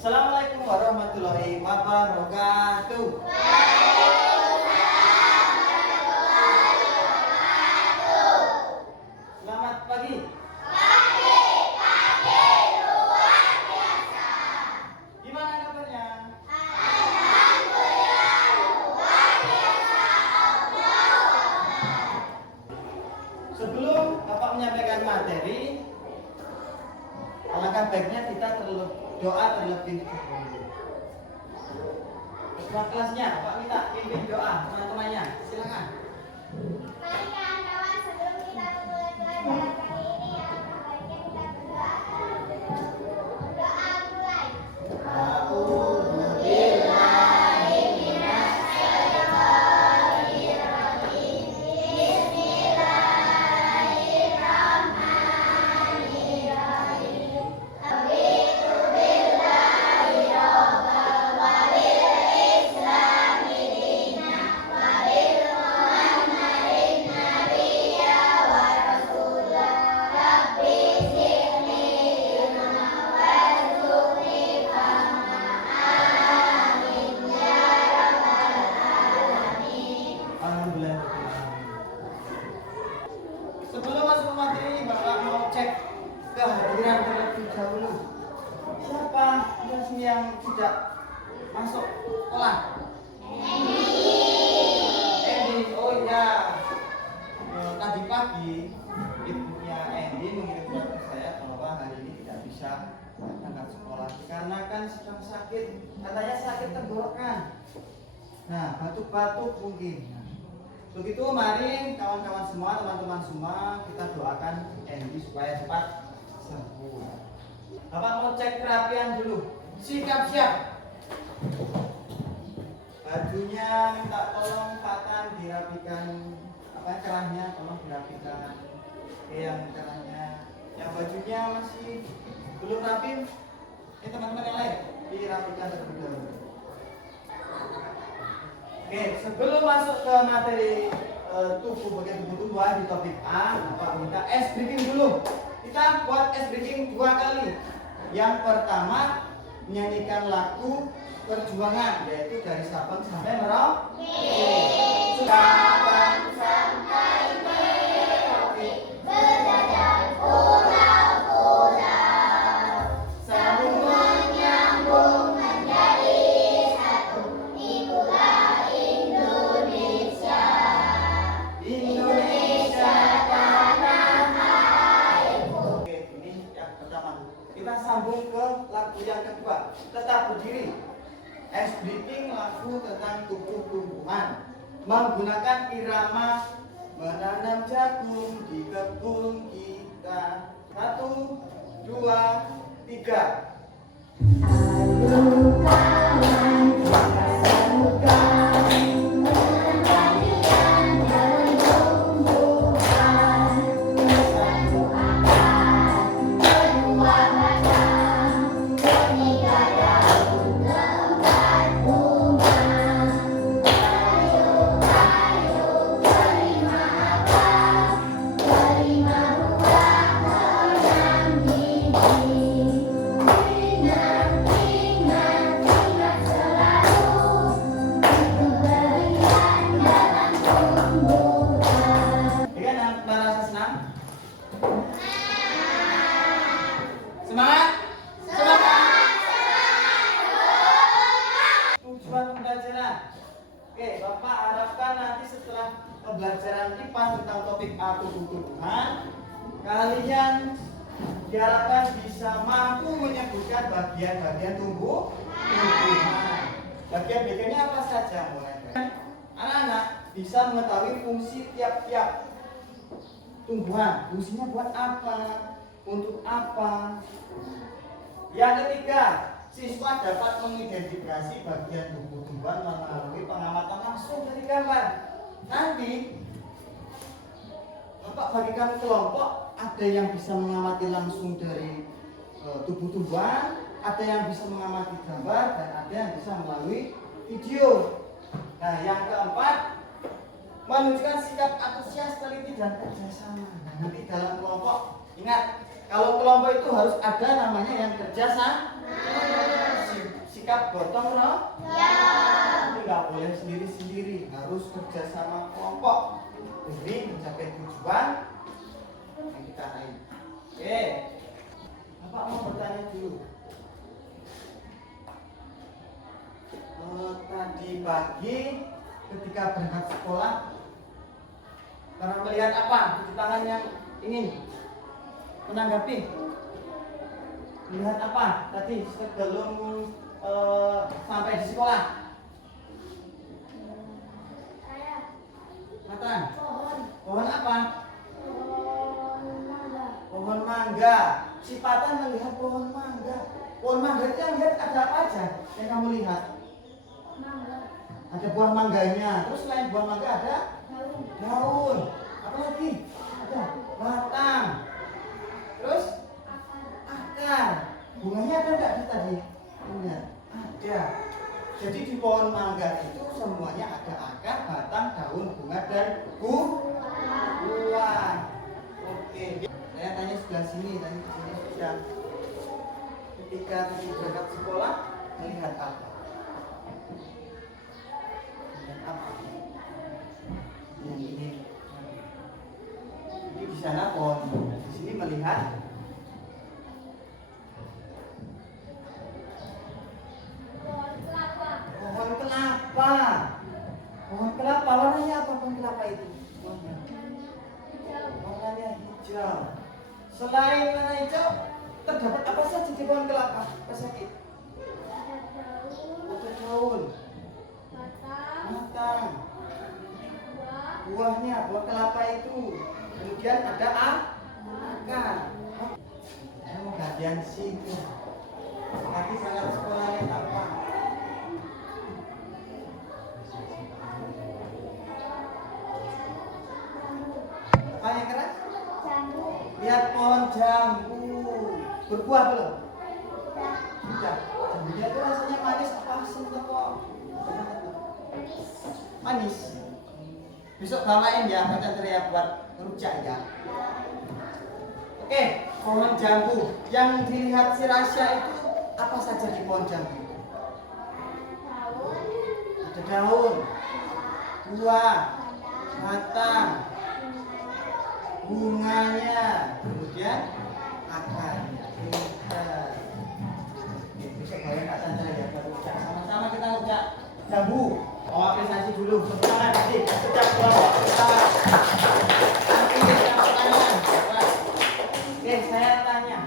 Assalamualaikum warahmatullahi wabarakatuh. Selamat pagi. Gimana kabarnya? Sebelum Bapak menyampaikan materi, alangkah baiknya kita doa terlebih dahulu. Ketua kelasnya, Pak minta pimpin doa teman-temannya. Silakan. Mari kawan-kawan, sebelum kita memulai pelajaran kali ini, alangkah baiknya kita berdoa terlebih dahulu. Doa mulai. Sebelum masuk materi, Bapak mau cek kehadiran terlebih dahulu. Siapa yang tidak masuk sekolah? Endi. Oh iya. Tadi pagi ibunya Endi mengirimkan ke saya bahwa hari ini tidak bisa berangkat sekolah karena kan sedang sakit, katanya sakit tenggorokan. Nah, batuk-batuk mungkin. Begitu, mari kawan-kawan semua, teman-teman semua, kita doakan Endi supaya cepat sembuh. Bapak mau cek kerapian dulu. Sikap siap. Bajunya minta tolong Fatan dirapikan, kerahnya tolong dirapikan. Oke, yang kerahnya, yang bajunya masih belum rapi, teman-teman yang lain dirapikan terlebih dahulu. Oke, sebelum masuk ke materi bagian tubuh tumbuhan di topik A, Bapak minta ice breaking dulu. Kita buat ice breaking 2 kali. Yang pertama, menyanyikan lagu perjuangan, yaitu dari Sabang sampai Merauke. Sabang sampai Merauke, Berjalan pulau-pulau, sambung menyambung menjadi satu. Itulah Indonesia. Indonesia tanah airku. Oke, ini yang pertama. Kita sambung ke lagu yang kedua. Tetap berdiri. Ice breaking lagu tentang tumbuh-tumbuhan menggunakan irama menanam jagung di kebun kita. 1, 2, 3. Ayo kawan, kita sambutkan pergantian dari tumbuhan. Satu akar, kedua batang, ketiga daun, keempat bunga. Ayo, ayo, terima apa? Terima buah, keenam biji. Ingat, ingat selalu untuk berlian dalam tumbuhan. Dengan merasa senang? Semangat? Tujuan pembelajaran. Oke, Bapak harapkan nanti setelah pembelajaran IPA tentang topik A tumbuh-tumbuhan, kalian diharapkan bisa mampu menyebutkan bagian-bagian tumbuh-tumbuhan. Bagian-bagiannya apa saja mulai dari anak-anak bisa mengetahui fungsi tiap-tiap tumbuhan. Fungsinya buat apa? Untuk apa? Yang ketiga, siswa dapat mengidentifikasi bagian tubuh tumbuhan melalui pengamatan langsung dari gambar. Nanti Bapak bagikan kelompok, ada yang bisa mengamati langsung dari tubuh tumbuhan, ada yang bisa mengamati gambar, dan ada yang bisa melalui video. Nah, yang keempat, menunjukkan sikap antusias, teliti, dan kerjasama. Nah, nanti dalam kelompok, ingat, kalau kelompok itu harus ada namanya yang kerjasama. bersikap gotong royong? Ya. Tapi nggak boleh sendiri-sendiri, harus kerja sama kelompok demi mencapai tujuan yang kita raih. Oke, Bapak mau bertanya dulu. Tadi pagi ketika berangkat sekolah pernah melihat apa di tangan yang ingin menanggapi? Melihat apa tadi sebelum sampai di sekolah? Matan. Pohon apa? Pohon mangga. Si Patan melihat pohon mangga. Pohon mangga itu yang lihat ada apa aja yang kamu lihat? Ada buah mangganya. Terus selain buah mangga ada daun. Apa lagi? Ada batang. Terus akar. Bunganya ada nggak di tadi? Lihat. Ada. Jadi di pohon mangga itu semuanya ada akar, batang, daun, bunga, dan buah. Oke. Saya tanya sebelah sini, tanya di sini sudah. Ketika berangkat sekolah melihat apa? Melihat apa? Yang ini. Jadi di sana pohon, di sini melihat pohon kelapa. Pohon kelapa warnanya apa pohon kelapa itu? Warnanya hijau. Selain warna hijau, terdapat apa saja di pohon kelapa? Apa saja? Ada daun, batang, buahnya, buah kelapa itu. Kemudian ada akar. Saya mau gantian sini. Tadi sangat sekolahnya apa? Apa yang keras? Jambu. Lihat pohon jambu. Berbuah belum? Sudah. Jambunya itu rasanya manis apa asam kok? Manis. Besok bawain ya, Kak Ceria buat rujak ya. Oke, pohon jambu. Yang dilihat si Rasya itu apa saja di pohon jambu itu? Ada daun, buah, batang, bunganya, kemudian akarnya. Besok bawain Kak Chandra ya buat rujak. Sama-sama kita rujak jambu. Oh, apresiasi dulu. Semangat sih. Sejak kelompok kita. Nanti kita pertanyaan. Oke, saya tanya.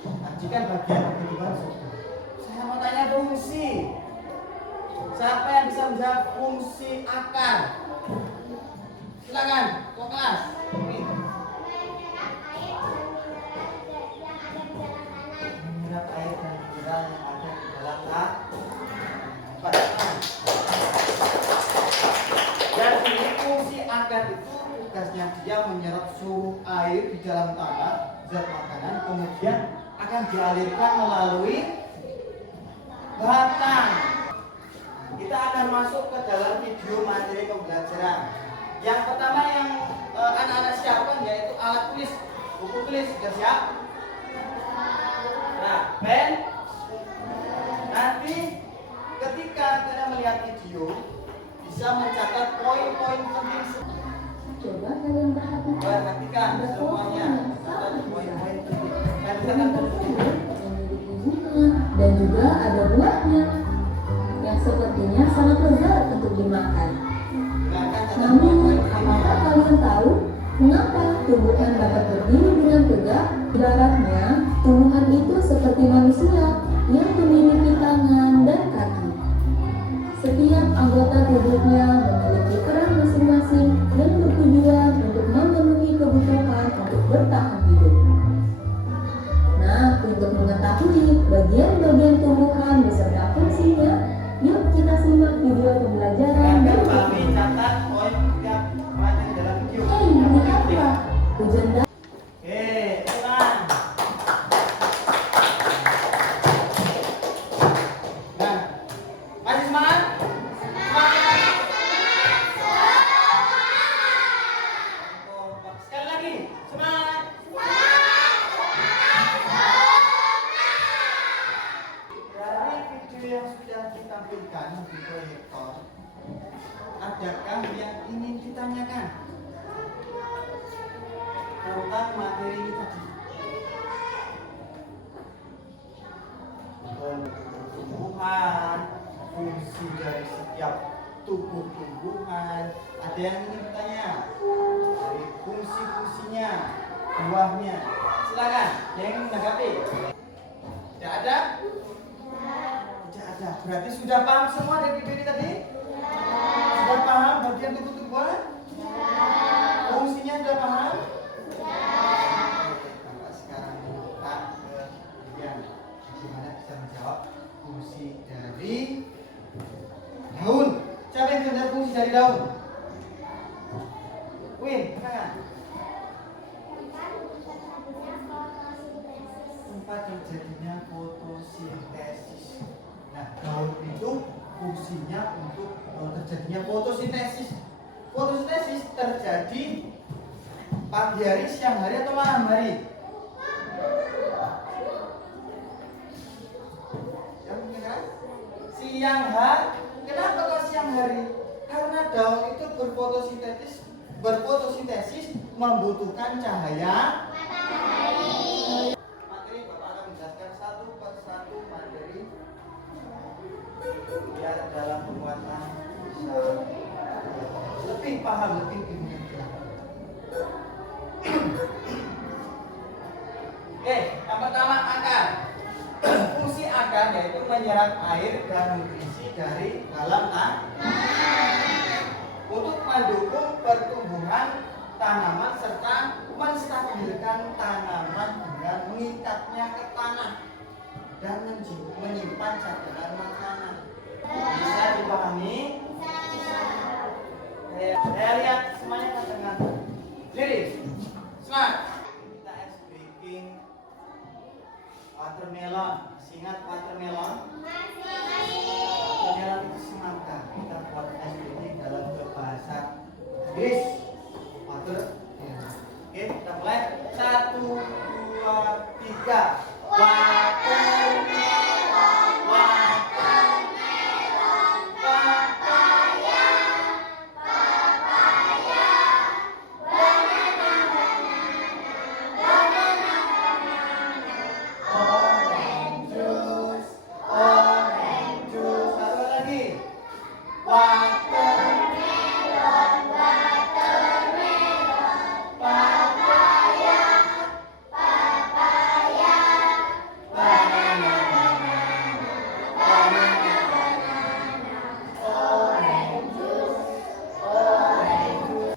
Tadi kan bagian kehidupan sudah. Saya mau tanya fungsi. Siapa yang bisa menjawab fungsi akar? Silakan, ke kelas. Ini. Menyerap air dan mineral yang ada di dalam tanah. Dan ini fungsi akar itu tugasnya dia menyerap suhu air di dalam tanah, zat makanan, kemudian akan dialirkan melalui batang. Kita akan masuk ke dalam video materi pembelajaran. Yang pertama yang anak-anak siapkan yaitu alat tulis, buku tulis. Sudah siap? Nah, pen. Nanti ketika kita melihat video bisa mencatat poin-poin penting. Coba kalian Perhatikan semuanya, catat poin-poin penting. Dan catat penting. memiliki bunga dan juga ada buahnya yang sepertinya sangat lezat untuk dimakan. Silakan catat Namun, poin-poin apakah penting. kalian tahu mengapa tumbuhan dapat berdiri dengan tegak? Ibaratnya, tumbuhan itu seperti manusia yang memiliki tangan dan kaki. Setiap anggota tubuhnya memiliki peran masing-masing dan bertujuan untuk memenuhi kebutuhan untuk bertahan hidup. Nah, untuk mengetahui bagian-bagian tumbuhan beserta fungsinya, yuk kita simak video pembelajaran Silakan berikut Mami ini. catat poin setiap materi dalam video. Hey, ini apa? Hujan Oke, ulang. Nah, masih semangat? Kompak. Sekali lagi, semangat. Dari yang sudah ditampilkan di proyektor, adakah yang ingin ditanyakan tentang materi ini tadi? Tumbuhan, fungsi dari setiap tubuh tumbuhan. Ada yang ingin bertanya dari fungsi-fungsinya, buahnya? Silakan, yang ingin menanggapi. Tidak ada? Tidak ada. Berarti sudah paham semua dari PPT tadi? Sudah paham bagian tubuh-tubuhan? Fungsinya sudah paham? Bapak sekarang minta ke kalian bagaimana bisa menjawab fungsi dari daun. Siapa yang bisa menjawab fungsi dari daun? Win, silakan. Tempat terjadinya fotosintesis. Nah, daun itu fungsinya untuk terjadinya fotosintesis. Fotosintesis terjadi pagi hari, siang hari, atau malam hari? Yang benar? Siang hari. Kenapa kok siang hari? Karena daun itu berfotosintesis membutuhkan cahaya matahari. Materi Bapak akan menjelaskan satu persatu materi biar dalam penguatan bisa lebih paham, lebih mengerti. Oke, yang pertama akar. Fungsi akar yaitu menyerap air dan nutrisi dari dalam tanah untuk mendukung pertumbuhan tanaman serta menstabilkan tanaman dengan mengikatnya ke tanah dan menyimpan cadangan makanan. Bisa dipahami? Saya lihat semuanya dengan lirik. Semangat. Kita es baking watermelon. Ingat watermelon? Watermelon itu semangka. Kita buat es baking dalam bahasa Inggris. Watermelon. Oke, kita mulai. 1, 2, 3. Watermelon, watermelon, papaya, papaya, banana, banana, orange juice, orange juice. Satu lagi. Watermelon, watermelon, papaya, papaya, banana, banana, orange juice, orange juice.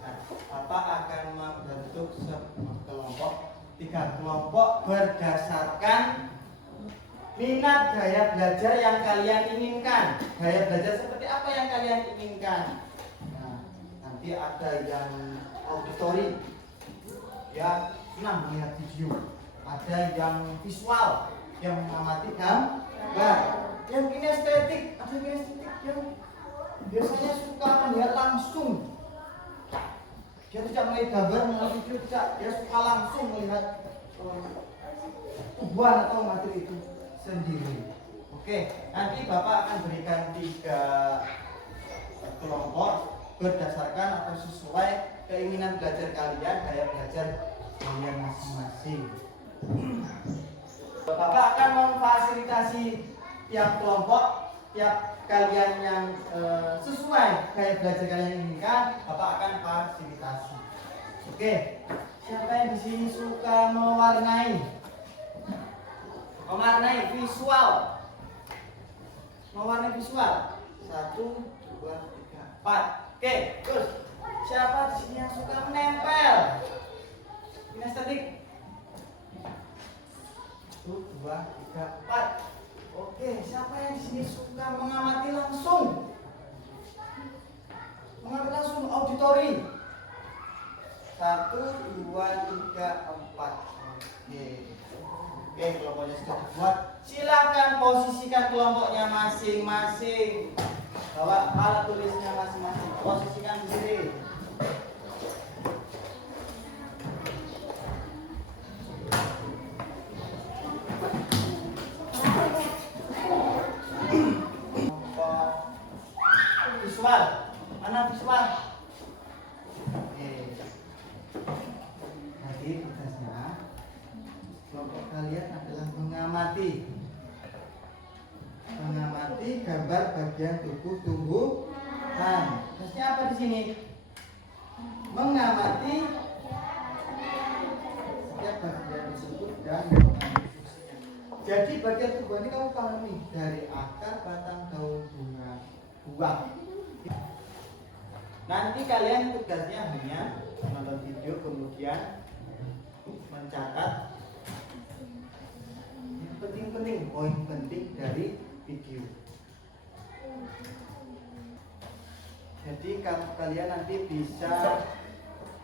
Bapak akan membentuk sebuah kelompok, 3 kelompok berdasarkan minat gaya belajar yang kalian inginkan. Gaya belajar seperti apa yang kalian inginkan? Nah, nanti ada yang auditory, ya senang melihat video. Ada yang visual, yang mengamati gambar. Yang kinestetik, ada kinestetik yang biasanya suka melihat langsung. Dia tidak melihat gambar, melihat video, tidak. Dia suka langsung melihat tubuhan atau materi itu sendiri. Oke, nanti Bapak akan berikan 3 kelompok berdasarkan atau sesuai keinginan belajar kalian, gaya belajar kalian masing-masing. Bapak akan memfasilitasi tiap kelompok, tiap kalian yang sesuai gaya belajar kalian inginkan, Bapak akan fasilitasi. Oke, siapa yang di sini suka mewarnai? Mewarnai visual. Mewarnai visual. 1, 2, 3, 4. Oke, terus siapa di sini yang suka menempel? Kinestetik. 1, 2, 3, 4. Oke, siapa yang di sini suka mengamati langsung? Mengamati langsung auditori. 1, 2, 3, 4. Oke, kelompoknya sudah dibuat. Silakan posisikan kelompoknya masing-masing. Bawa alat tulisnya masing-masing. Posisikan di sini. gambar bagian tubuh tumbuhan. Tugasnya apa di sini? Mengamati setiap bagian tersebut dan mengamati fungsinya. Jadi bagian tubuh ini kamu pahami dari akar, batang, daun, bunga, buah. Nanti kalian tugasnya hanya menonton video kemudian mencatat penting-penting, poin penting dari video. Jadi kalian nanti bisa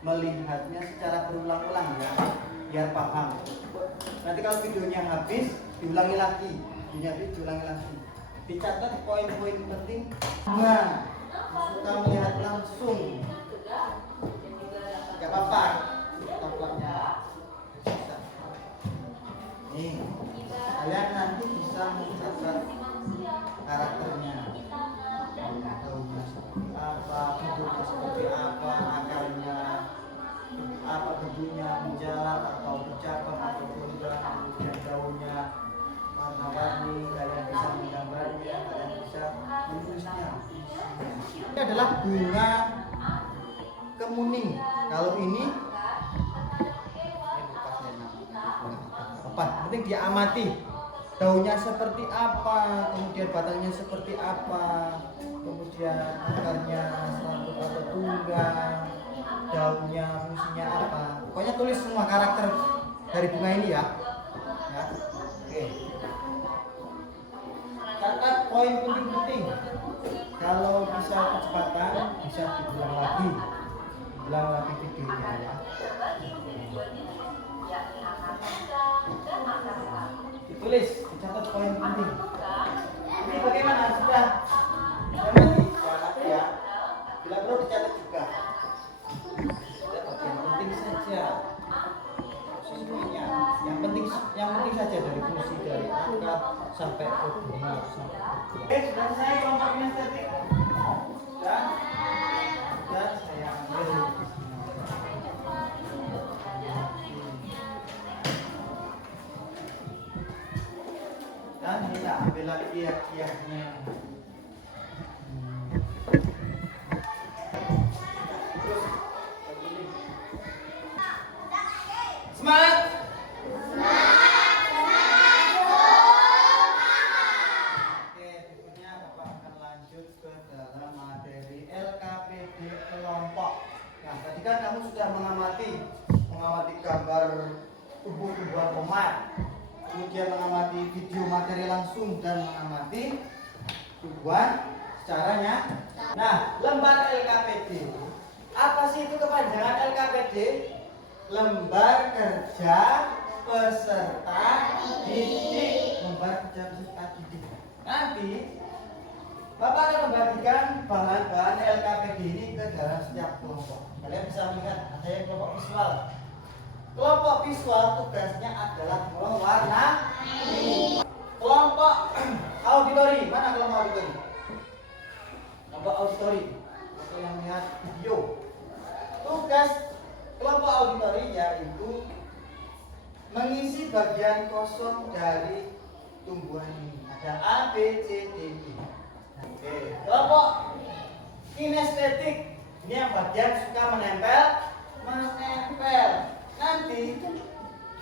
melihatnya secara berulang-ulang ya, biar paham. Nanti kalau videonya habis, diulangi lagi, videonya habis, diulangi lagi. Dicatat poin-poin penting. Nah, suka melihat langsung, gak apa-apa. Tampaknya bisa. Nih, kalian nanti bisa mencatat karakternya. Daunnya seperti apa, bentuknya seperti apa, akarnya apa, bentuknya menjalar atau bercabang atau bulan, kemudian daunnya warna-warni, kalian bisa menggambarnya, kalian bisa menulisnya. Ini adalah bunga kemuning. Kalau ini apa? Penting dia amati. Daunnya seperti apa, kemudian batangnya seperti apa, kemudian akarnya serabut atau tunggang, daunnya fungsinya apa. Pokoknya tulis semua karakter dari bunga ini ya. Oke. Catat poin penting-penting. Kalau bisa kecepatan bisa diulang lagi videonya ya. Ditulis, dicatat poin penting. Ini bagaimana? Sudah? Ya. Bila perlu dicatat juga. Yang penting saja. Semuanya. Yang penting saja dari fungsi dari akar sampai ke bunga. Oke, sudah saya kelompok kinestetik. Dan saya ambil. Dan kita ambil lagi kiat-kiatnya. Semangat! Oke, berikutnya Bapak akan lanjut ke dalam materi LKPD kelompok. Nah, tadi kan kamu sudah mengamati gambar tumbuh-tumbuhan tomat, kemudian mengamati video materi langsung dan mengamati tumbuhan secara nyata. Nah, lembar LKPD. Apa sih itu kepanjangan LKPD? Lembar kerja peserta didik. Lembar kerja peserta didik. Nanti Bapak akan membagikan bahan-bahan LKPD ini ke dalam setiap kelompok. Kalian bisa melihat ada yang kelompok visual. Kelompok visual tugasnya adalah mewarnai. Kelompok auditori, mana kelompok auditori? Kelompok auditori untuk yang lihat video. Tugas kelompok auditori yaitu mengisi bagian kosong dari tumbuhan ini. Ada A, B, C, D, E. Oke. Kelompok kinestetik ini yang bagian suka menempel. Nanti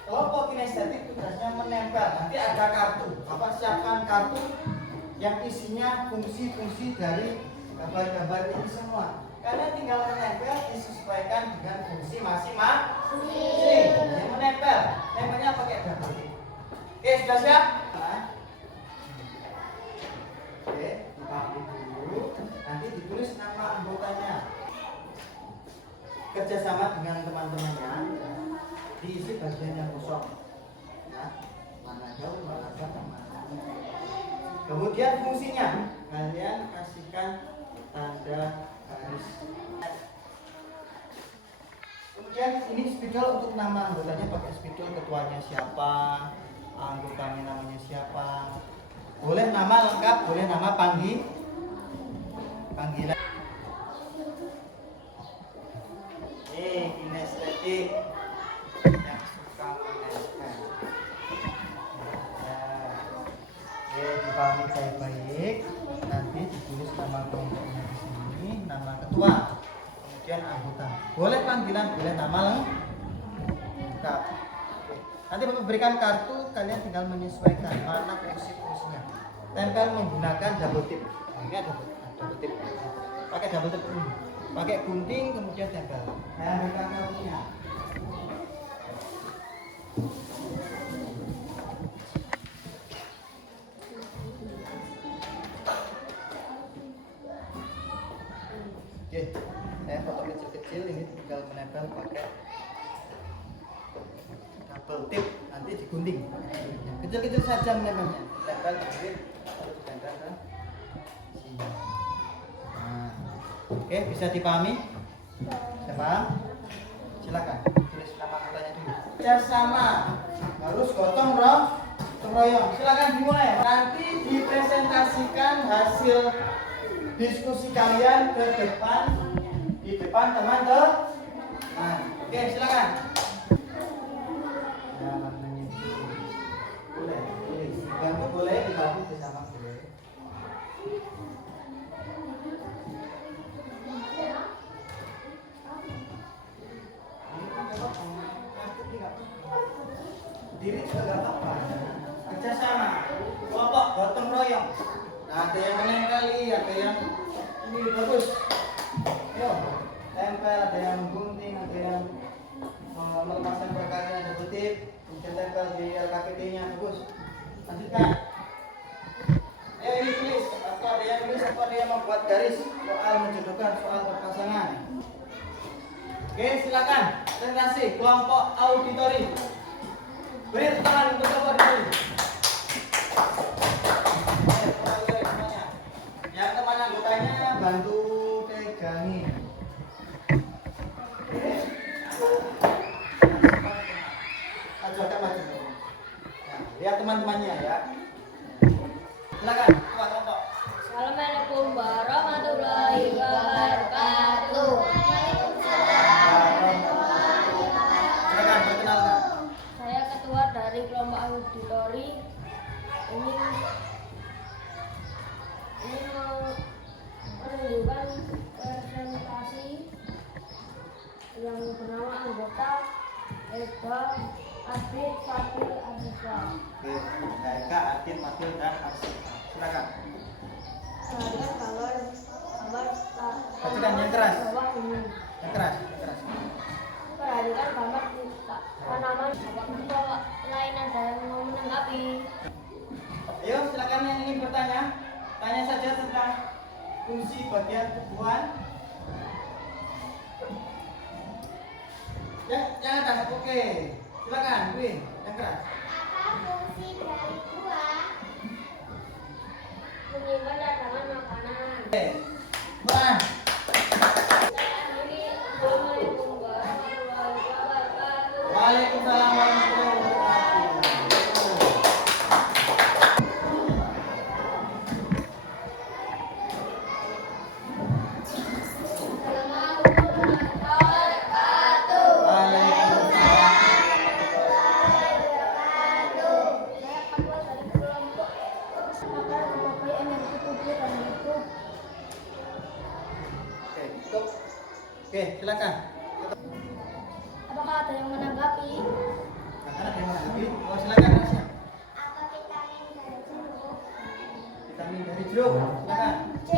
kelompok kinestetik tugasnya menempel. Nanti ada kartu. Bapak siapkan kartu yang isinya fungsi-fungsi dari gambar-gambar ini semua. Kalian tinggal menempel, disesuaikan dengan fungsi masing-masing. Yang menempel, nempelnya pakai double tick. Oke, sudah siap? Oke, dipahami dulu. Nanti ditulis nama anggotanya. Kerjasama dengan teman-temannya, diisi bagian yang kosong. Ya, mana jauh, mana dekat, mana. Kemudian fungsinya, kalian kasihkan tanda garis. Kemudian ini spidol untuk nama anggotanya, pakai spidol, ketuanya siapa, anggotanya namanya siapa. Boleh nama lengkap, boleh nama panggilan. Kinestetik yang suka menempel. Ya, dipahami baik-baik. nanti ditulis nama kelompoknya di sini, nama ketua, kemudian anggota. Boleh panggilan, boleh nama lengkap. Nanti Bapak berikan kartu, kalian tinggal menyesuaikan mana fungsinya. Tempel menggunakan double tip. Ini ada double tip. Pakai double tip ini. Pakai gunting kemudian tempel. Saya berikan kartunya. Oke, saya foto kecil-kecil ini tinggal menempel pakai double tip, nanti digunting. Kecil-kecil saja menempelnya. Tempel sedikit, lalu ditempel ke sini. Nah, oke, bisa dipahami? Saya paham? Silakan tulis nama katanya dulu. Kerjasama harus gotong royong. Silakan dimulai. Nanti dipresentasikan hasil diskusi kalian ke depan, di depan teman-teman. Nah, oke, silakan. Boleh, dibantu boleh, dibantu bersama boleh. Diri juga gak apa-apa. Kerjasama, kelompok gotong royong. Nah, ada yang menempeli, ada yang ini bagus. Yo, tempel, ada yang gunting, ada yang melepaskan perkaranya, ada kutip, kemudian tempel di LKPT-nya, bagus. Lanjutkan. Ayo ini tulis, atau ada yang tulis, atau ada yang membuat garis soal menjodohkan, soal berpasangan. Oke, silakan. Presentasi kelompok auditori. Beri tangan untuk kelompok auditori. Yang teman anggotanya bantu pegangin. Oke. Ajukan maju. Nah, lihat teman-temannya ya. Silakan, ketua kelompok. Assalamualaikum warahmatullahi wabarakatuh. Silakan perkenalkan. Saya ketua dari kelompok auditori. Ini mau menunjukkan presentasi yang bernama anggota Eka, Adit, Fadil, Anissa. Oke, Eka, Adit, Fadil, dan Arsif. Silakan. Perhatikan gambar Bacakan yang keras. bawah ini. Yang keras, yang keras. Perhatikan gambar tanaman. Kalau lain ada yang mau menanggapi. Ayo, silakan yang ingin bertanya. Tanya saja tentang fungsi bagian tubuhan. Ya, yang atas. Oke. Silakan, Win. Yang keras. Apa fungsi dari buah? Menyimpan cadangan makanan. Oke. Wah. Assalamualaikum warahmatullahi wabarakatuh. Waalaikumsalam warahmatullahi wabarakatuh. Oke, cukup. Oke, silakan. Apakah ada yang menanggapi? Silakan ada yang mau lagi. Oh, silakan Rasya. Apa vitamin dari jeruk? Vitamin dari jeruk. Silakan. C.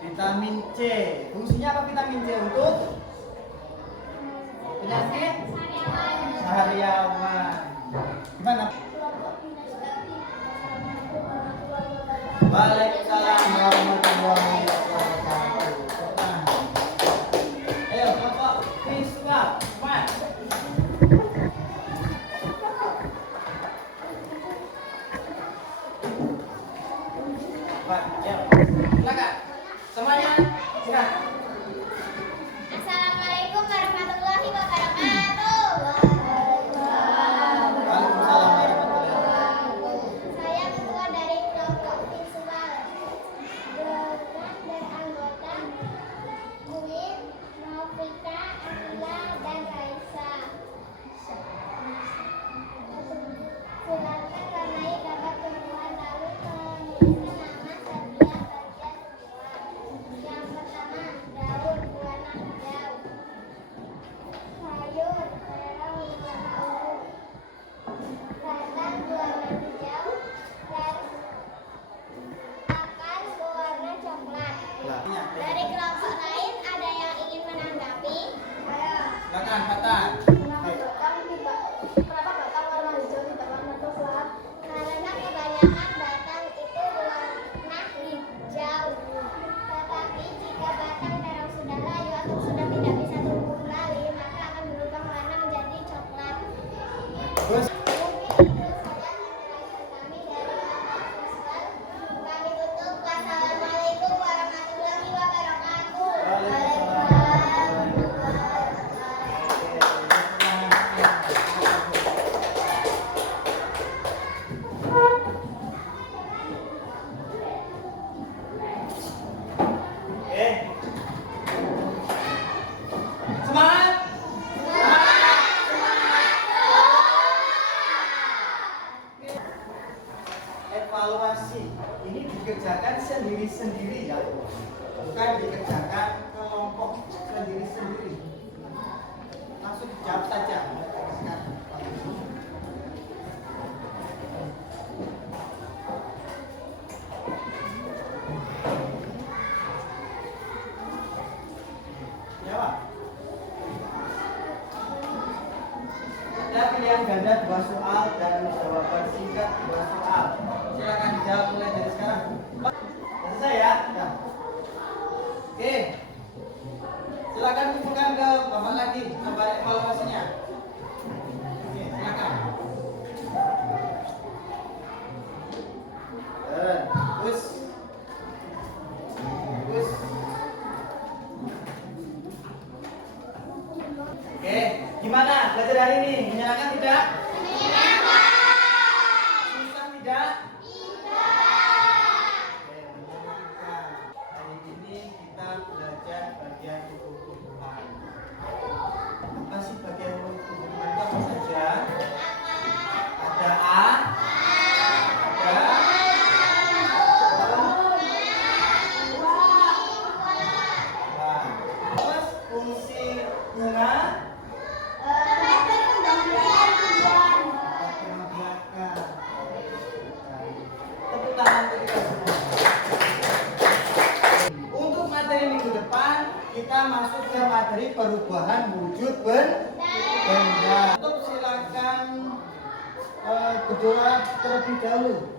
Vitamin C. Fungsinya apa vitamin C untuk penyakit sariawan. Gimana? Waalaikumsalam warahmatullahi wabarakatuh. Nah. Ayo, kelompok visual. Mas. Pak, ayo. Silakan. Semuanya, silakan. Assalamualaikum warahmatullahi wabarakatuh. Waalaikumsalam warahmatullahi wabarakatuh. Saya ketua dari kelompok visual dengan beranggota Buin, Novita, Anila, dan Raisa. Silakan warnai gambar tumbuhan lalu menuliskan nama setiap evaluasi. Ini dikerjakan sendiri-sendiri ya, bukan dikerjakan kelompok sendiri-sendiri. Langsung dijawab saja. Jawab. Ada pilihan ganda 2 soal dan jawaban singkat 2 soal. Silakan dijawab mulai dari sekarang. Selesai ya? Ya. Oke. Silakan kumpulkan ke Bapak lagi gambar evaluasinya. Oke, silakan. Terus. Terus. Oke, gimana belajar hari ini? Menyenangkan tidak? Susah tidak? Oke, menyenangkan. Hari ini kita belajar bagian tumbuh-tumbuhan. Apa sih bagian tumbuh-tumbuhan itu apa saja? Ada A, ada terus fungsi bunga tepuk tangan untuk kita semua. Untuk materi minggu depan kita masuk ke materi perubahan wujud benda. Untuk silakan berdoa terlebih dahulu.